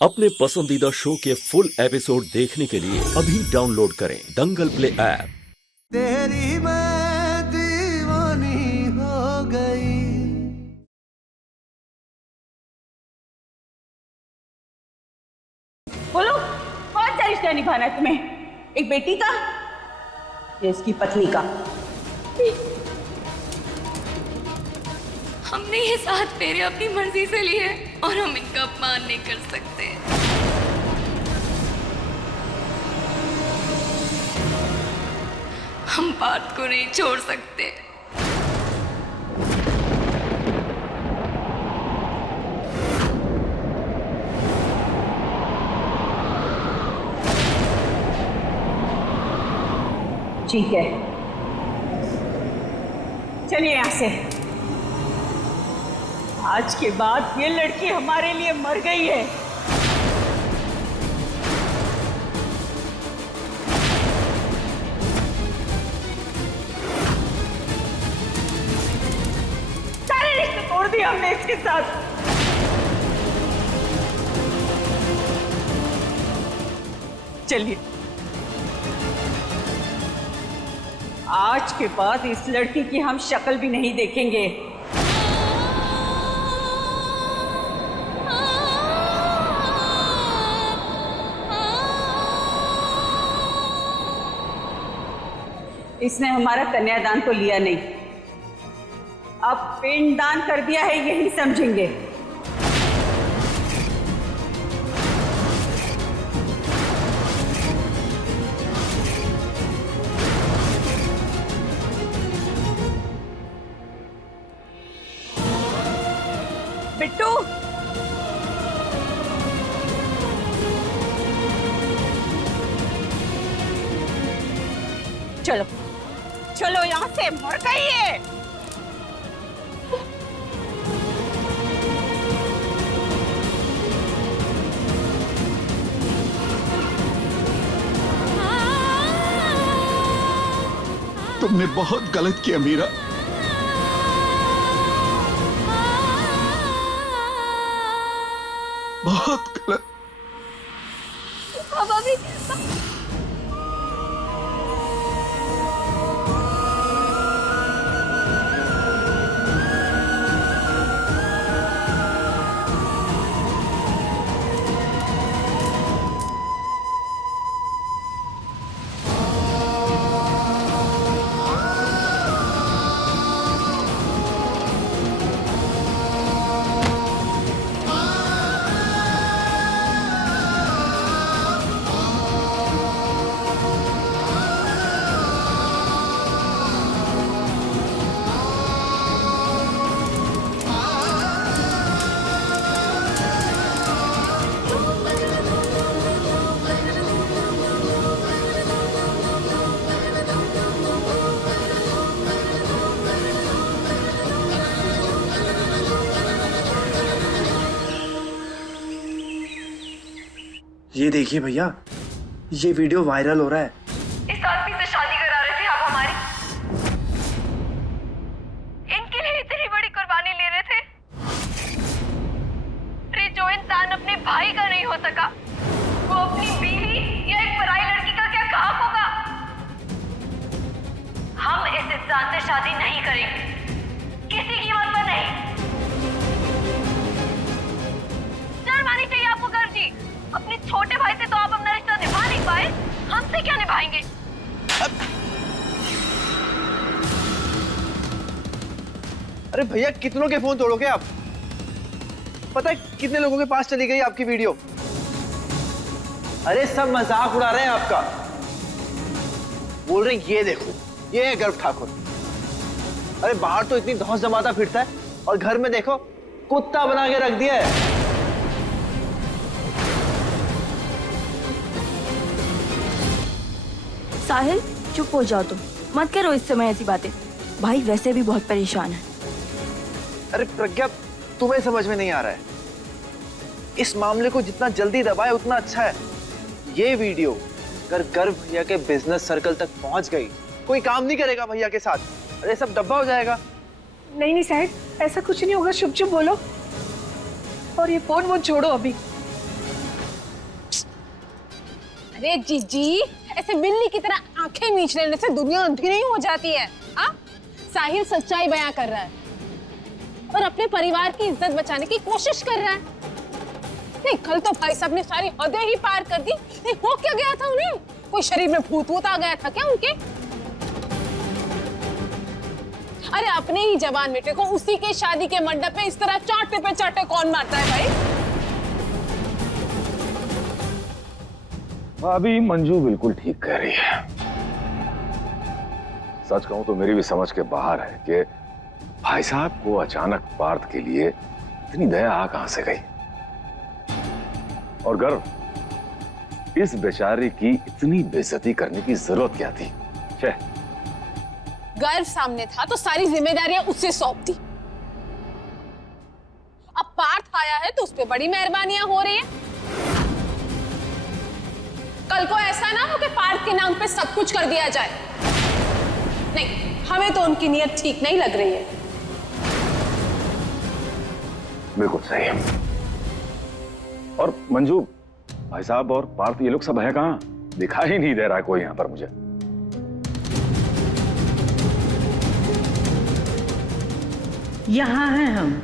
अपने पसंदीदा शो के फुल एपिसोड देखने के लिए अभी डाउनलोड करें दंगल प्ले ऐप। तेरी मैं दीवानी हो गई। बोलो, कौन सा रिश्ता निभाना है तुम्हें? एक बेटी का या इसकी पत्नी का? हमने ये 7 फेरे अपनी मर्जी से लिए और हम इनका अपमान नहीं कर सकते। हम बात को नहीं छोड़ सकते। ठीक है, चलिए यहाँ से। आज के बाद ये लड़की हमारे लिए मर गई है। सारे रिश्ते तोड़ दिए हमने इसके साथ। चलिए, आज के बाद इस लड़की की हम शक्ल भी नहीं देखेंगे। इसने हमारा कन्यादान तो लिया नहीं, अब पिंडदान कर दिया है, यही समझेंगे। बिट्टू, चलो चलो यहाँ से, मर गई है। तुमने बहुत गलत किया मीरा। बहुत गलत। बाबा भी ये देखिए भैया, ये वीडियो वायरल हो रहा है। इस आदमी से शादी करा रहे थे आप हमारी? इनके लिए इतनी बड़ी कुर्बानी ले रहे थे? अरे जो इंसान अपने भाई का नहीं हो सका, वो अपनी बीवी या एक पराई लड़की का क्या काम होगा? हम इस इंसान से शादी नहीं करेंगे, किसी कीमत पर नहीं। शर्म आनी चाहिए आपको कर जी। अपने छोटे भाई से तो आप अपना रिश्ता निभा नहीं पाए, हमसे क्या निभाएंगे? अरे भैया, कितनों के फोन तोड़ोगे आप? पता है कितने लोगों के पास चली गई आपकी वीडियो? अरे सब मजाक उड़ा रहे हैं आपका। बोल रहे हैं ये देखो, ये है गर्भ ठाकुर। अरे बाहर तो इतनी धौंस जमाता फिरता है और घर में देखो कुत्ता बना के रख दिया है। साहिल, चुप हो जाओ तुम, मत करो इस समय ऐसी बातें। भाई वैसे भी बहुत परेशान है। अरे प्रज्ञा, तुम्हें समझ में नहीं आ रहा है। इस मामले को जितना जल्दी दबाए उतना अच्छा है। ये वीडियो अगर गर्भ भैया के बिजनेस सर्कल तक पहुंच गई, कोई काम नहीं करेगा भैया के साथ। अरे सब डब्बा हो जाएगा। नहीं नहीं साहिब, ऐसा कुछ नहीं होगा, चुप चुप बोलो और ये फोन वो छोड़ो अभी। अरे जीजी, ऐसे बिल्ली की तरह आंखें मीच लेने से दुनिया अंधी नहीं हो जाती है। हाँ, साहिल सच्चाई बयां कर रहा है और अपने परिवार की इज्जत बचाने की कोशिश कर रहा है। नहीं, कल तो भाई साहब ने सारी हदें ही पार कर दी। नहीं, हो क्या गया था उन्हें? कोई शरीर में भूत वूत आ गया था क्या उनके? अरे अपने ही जवान बेटे को उसी के शादी के मंडप में इस तरह चाटे पे चाटे कौन मारता है भाई? अभी मंजू बिल्कुल ठीक कह रही है। सच कहूं तो मेरी भी समझ के बाहर है कि भाई साहब को अचानक पार्थ के लिए इतनी दया आ कहां से गई, और गर्व इस बेचारे की इतनी बेइज्जती करने की जरूरत क्या थी? गर्व सामने था तो सारी जिम्मेदारियां उससे सौंप दी। अब पार्थ आया है तो उस पर बड़ी मेहरबानियां हो रही है। कल को ऐसा ना हो कि पार्थ के नाम पे सब कुछ कर दिया जाए। नहीं, हमें तो उनकी नीयत ठीक नहीं लग रही है। बिल्कुल सही है। और मंजू, भाई साहब और पार्थ ये लोग सब है कहां? दिखाई नहीं दे रहा है कोई यहां पर मुझे। यहाँ हैं हम।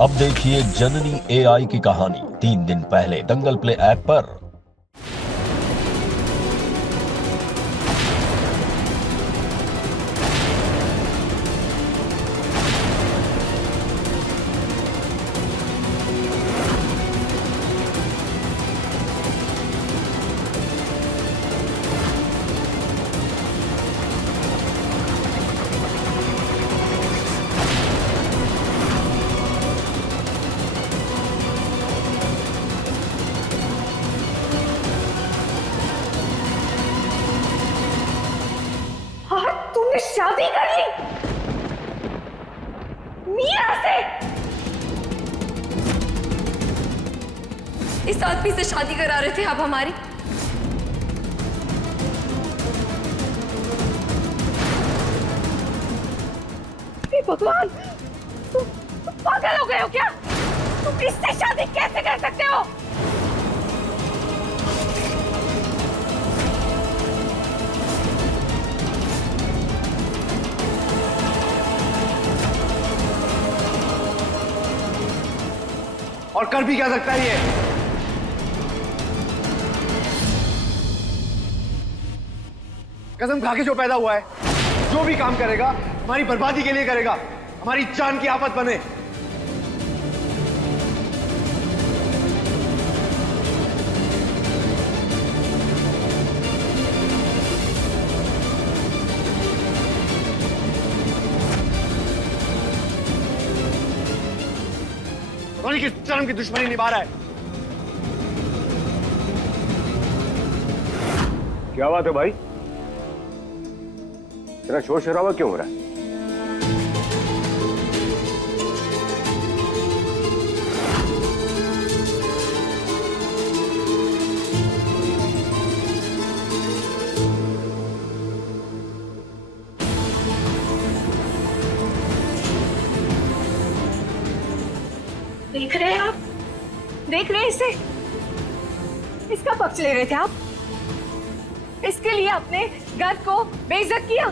अब देखिए जननी एआई की कहानी 3 दिन पहले दंगल प्ले ऐप पर। तुमने शादी कर ली मीरा से? इस आदमी से शादी करा रहे थे आप हमारी? हे भगवान, तुम पागल हो गए हो क्या? तुम इससे शादी कैसे कर सकते हो? और कर भी क्या सकता है ये? कसम खा के जो पैदा हुआ है, जो भी काम करेगा हमारी बर्बादी के लिए करेगा, हमारी जान की आफत बने। किस जन्म की दुश्मनी निभा रहा है। क्या बात है भाई, तेरा शोर शराबा क्यों हो रहा है? देख रहे हैं आप? देख रहे हैं इसे? इसका पक्ष ले रहे थे आप? इसके लिए अपने घर को बेइज्जत किया।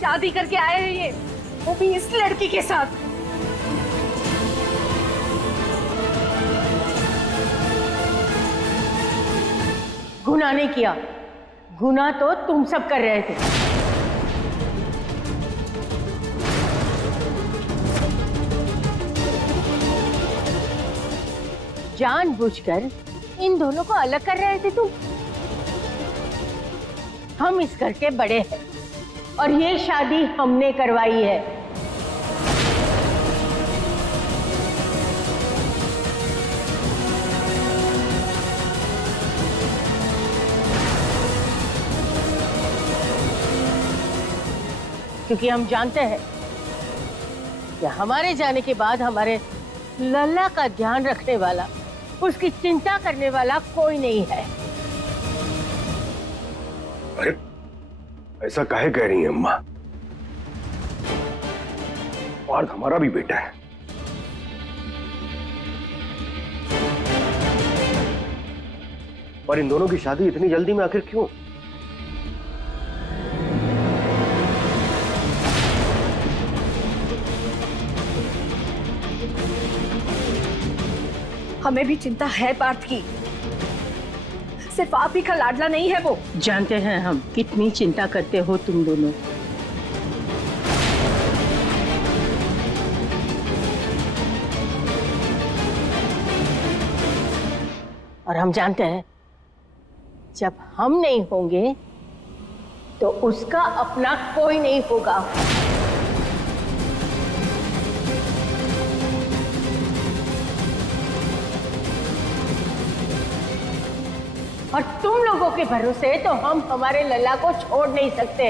शादी करके आए हैं ये, वो भी इस लड़की के साथ। गुनाह नहीं किया, गुनाह तो तुम सब कर रहे थे। जानबूझकर इन दोनों को अलग कर रहे थे तुम। हम इस घर के बड़े हैं और ये शादी हमने करवाई है। क्योंकि हम जानते हैं कि हमारे जाने के बाद हमारे लल्ला का ध्यान रखने वाला, उसकी चिंता करने वाला कोई नहीं है। अरे ऐसा काहे कह रही हैं अम्मा? पार्थ हमारा भी बेटा है। पर इन दोनों की शादी इतनी जल्दी में आखिर क्यों? हमें भी चिंता है पार्थ की। सिर्फ आप ही का लाडला नहीं है वो। जानते हैं हम कितनी चिंता करते हो तुम दोनों। और हम जानते हैं जब हम नहीं होंगे तो उसका अपना कोई नहीं होगा। और तुम लोगों के भरोसे तो हम हमारे लल्ला को छोड़ नहीं सकते।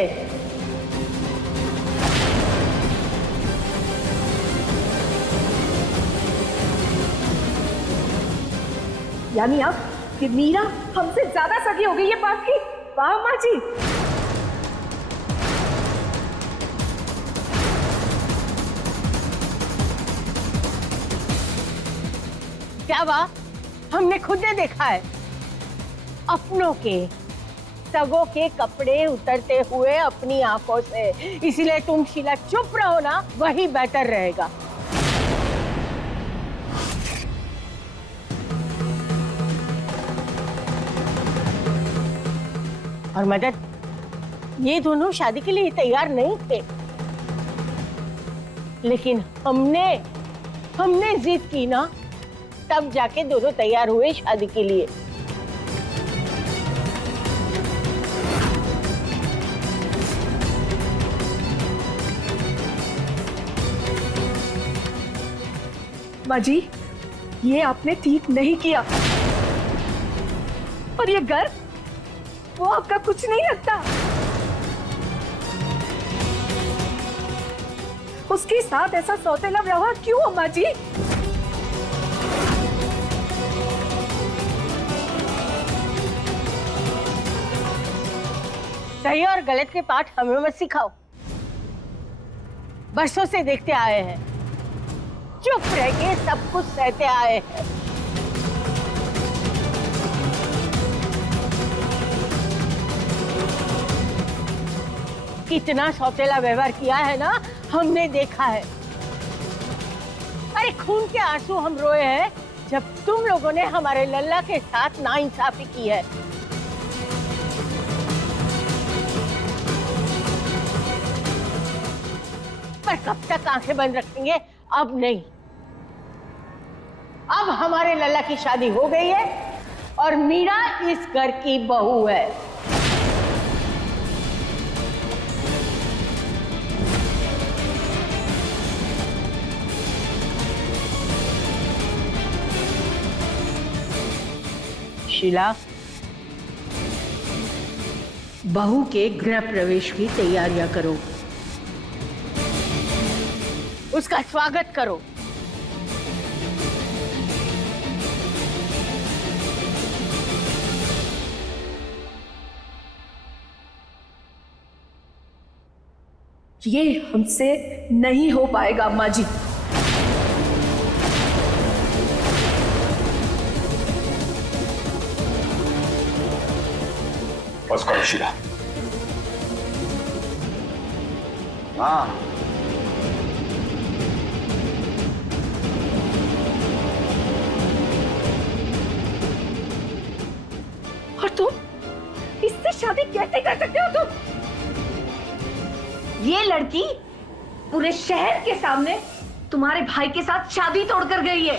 यानी अब कि मीरा हमसे ज्यादा सगी हो गई है बात की। वाह माँ जी। क्या वाह, हमने खुद ने देखा है अपनों के सगों के कपड़े उतरते हुए अपनी आंखों से। इसलिए तुम शीला चुप रहो ना, वही बेहतर रहेगा। और मदद, ये दोनों शादी के लिए तैयार नहीं थे, लेकिन हमने जिद की ना, तब जाके दोनों तैयार हुए शादी के लिए। माँ जी, ये आपने ठीक नहीं किया। और ये घर वो आपका कुछ नहीं रखता। उसके साथ ऐसा सौतेला व्यवहार क्यों अम्मा जी? सही और गलत के पाठ हमें मत सिखाओ। बरसों से देखते आए हैं, चुप रह के सब कुछ सहते आए हैं। कितना सौतेला व्यवहार किया है ना, हमने देखा है। अरे खून के आंसू हम रोए हैं जब तुम लोगों ने हमारे लल्ला के साथ नाइंसाफी की है। पर कब तक आंखें बंद रखेंगे? अब नहीं। अब हमारे लल्ला की शादी हो गई है और मीरा इस घर की बहू है। शीला, बहू के गृह प्रवेश की तैयारियां करो, उसका स्वागत करो। ये हमसे नहीं हो पाएगा अम्मा जी। बस करो शीला। हाँ, और तुम इससे शादी कैसे कर सकते हो तुम? ये लड़की पूरे शहर के सामने तुम्हारे भाई के साथ शादी तोड़कर गई है।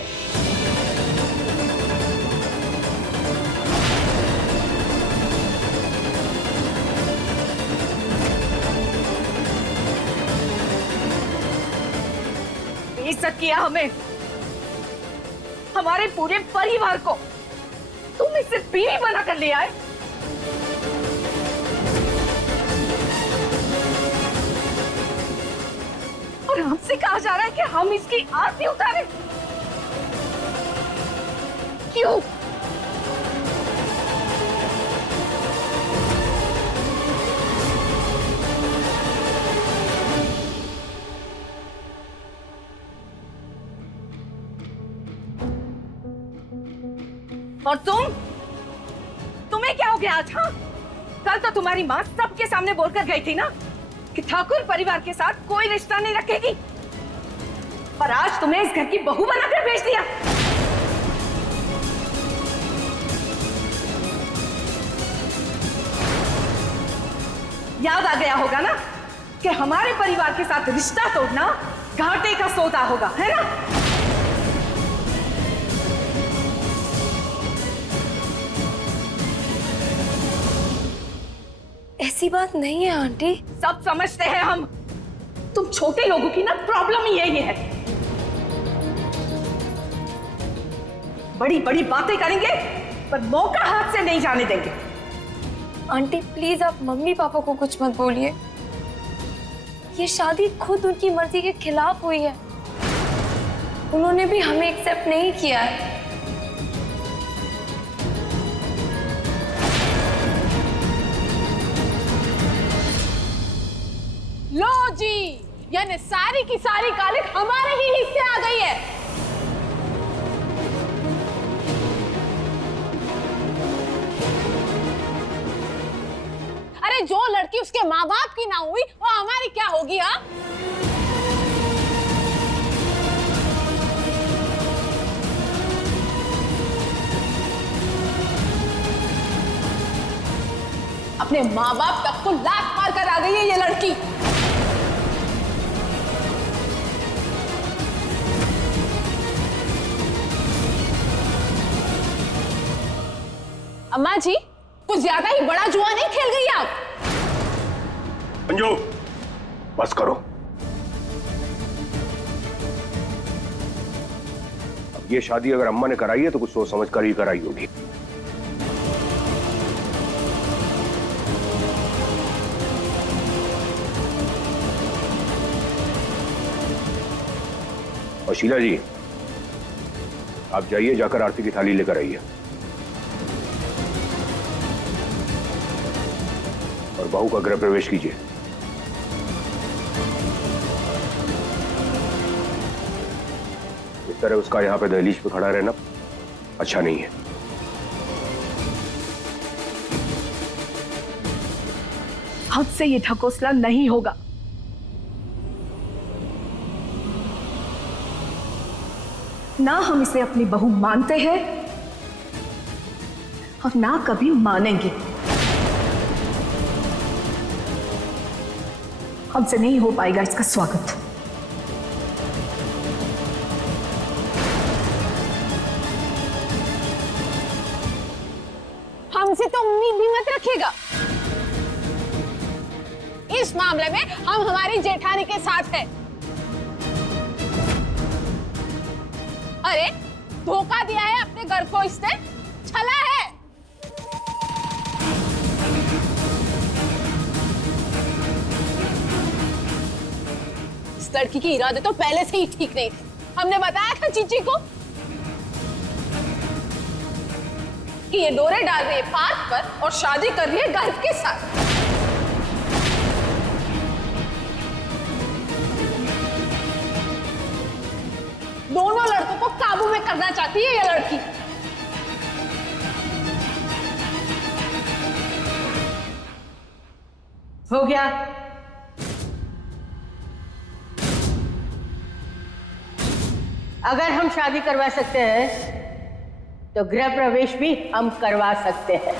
बेइज्जत किया हमें, हमारे पूरे परिवार को। तुम इसे बीवी बना कर ले आए। और हमसे कहा जा रहा है कि हम इसकी आरती उतारें। क्यों? और तुम्हें क्या हो गया आज? हाँ, कल तो तुम्हारी माँ सबके सामने बोलकर गई थी ना कि ठाकुर परिवार के साथ कोई रिश्ता नहीं रखेगी, पर आज तुम्हें इस घर की बहू बनाकर भेज दिया। याद आ गया होगा ना कि हमारे परिवार के साथ रिश्ता तोड़ना घाटे का सौदा होगा, है ना? ऐसी बात नहीं है आंटी। सब समझते हैं हम। तुम छोटे लोगों की ना प्रॉब्लम ही यही है। बड़ी बड़ी बातें करेंगे पर मौका हाथ से नहीं जाने देंगे। आंटी प्लीज आप मम्मी पापा को कुछ मत बोलिए। ये शादी खुद उनकी मर्जी के खिलाफ हुई है। उन्होंने भी हमें एक्सेप्ट नहीं किया है। लो जी, यानी सारी की सारी कालिक हमारे ही हिस्से आ गई है। अरे जो लड़की उसके माँ बाप की ना हुई वो हमारी क्या होगी? हाँ, अपने माँ बाप तक को लात मार कर आ गई है ये लड़की। अम्मा जी, कुछ ज्यादा ही बड़ा जुआ नहीं खेल गई आप? अंजू, बस करो। अब ये शादी अगर अम्मा ने कराई है तो कुछ सोच समझ कर ही कराई होगी। और शीला जी, आप जाइए, जाकर आरती की थाली लेकर आइए और बहू का गृह प्रवेश कीजिए। इस तरह उसका यहां पे दहलीज पे खड़ा रहना अच्छा नहीं है। हमसे ये ढकोसला नहीं होगा। ना हम इसे अपनी बहू मानते हैं और ना कभी मानेंगे। हमसे नहीं हो पाएगा इसका स्वागत। हमसे तो उम्मीद भी मत रखिएगा। इस मामले में हम हमारी जेठानी के साथ हैं। अरे धोखा दिया है अपने घर को, इसने छला है। इस लड़की के इरादे तो पहले से ही ठीक नहीं थे। हमने बताया था चीची को कि ये डोरे डाल रही है पार्क पर और शादी कर रही है गर्व के साथ। दोनों लड़कों को काबू में करना चाहती है ये लड़की। हो गया। अगर हम शादी करवा सकते हैं तो गृह प्रवेश भी हम करवा सकते हैं।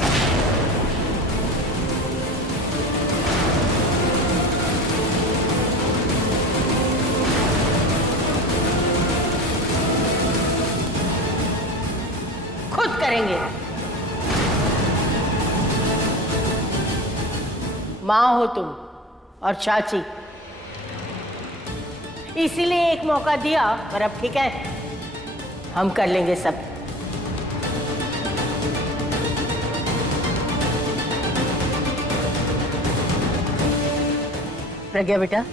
खुद करेंगे। माँ हो तुम और चाची, इसीलिए एक मौका दिया, पर अब ठीक है, हम कर लेंगे सब। प्रज्ञा बेटा,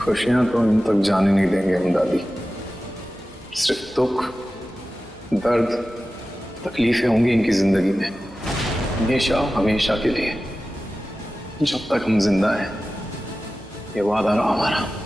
खुशियां तो इन तक जाने नहीं देंगे हम दादी। सिर्फ दुख, दर्द, तकलीफें होंगी इनकी जिंदगी में, हमेशा हमेशा के लिए, जब तक हम जिंदा हैं। ये वादा रहा हमारा।